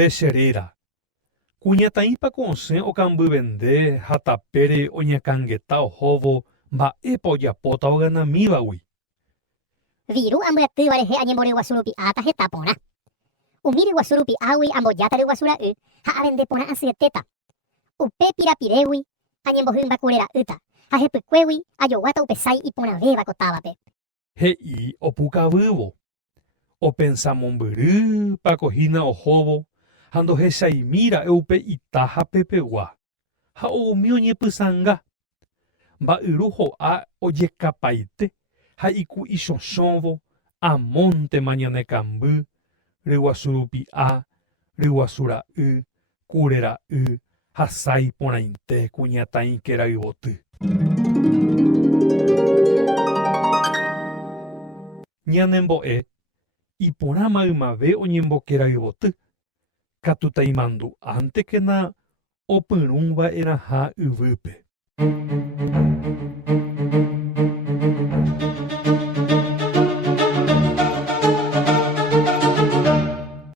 Lecheréra. Kuñataípako osẽ okambyvende ha tapére oñakãngeta ohóvo mba'épa ojapóta oganamívagui. Viru ambyatýva rehe añemboryguasu rupi'áta heta porã. Umi ryguasu rupi'águi ambojáta ryguasu ra'y ha avende porã asyetéta. Upe pirapirégui añembohymba ra'ýta ha hepykuégui ajoguáta upesái iporãvéva távape. He'i opukavývo. Opensamombyrypakohína ohóvo ha ndohechaimíra'e upe ita ha pepegua ha oumi oñepysãnga. Mba'yru ho'a ojekapaite ha iku'i chochõvo amóntema ñanekamby, ryguasu rupi'a, ryguasu ra'y, kure ra'y ha sái porãite kuñataĩke rayvoty. Ñanembo'e iporãma ymave oñemboke rayvoty katuta imandu'ántekena opyrũva'erãha yvýpe.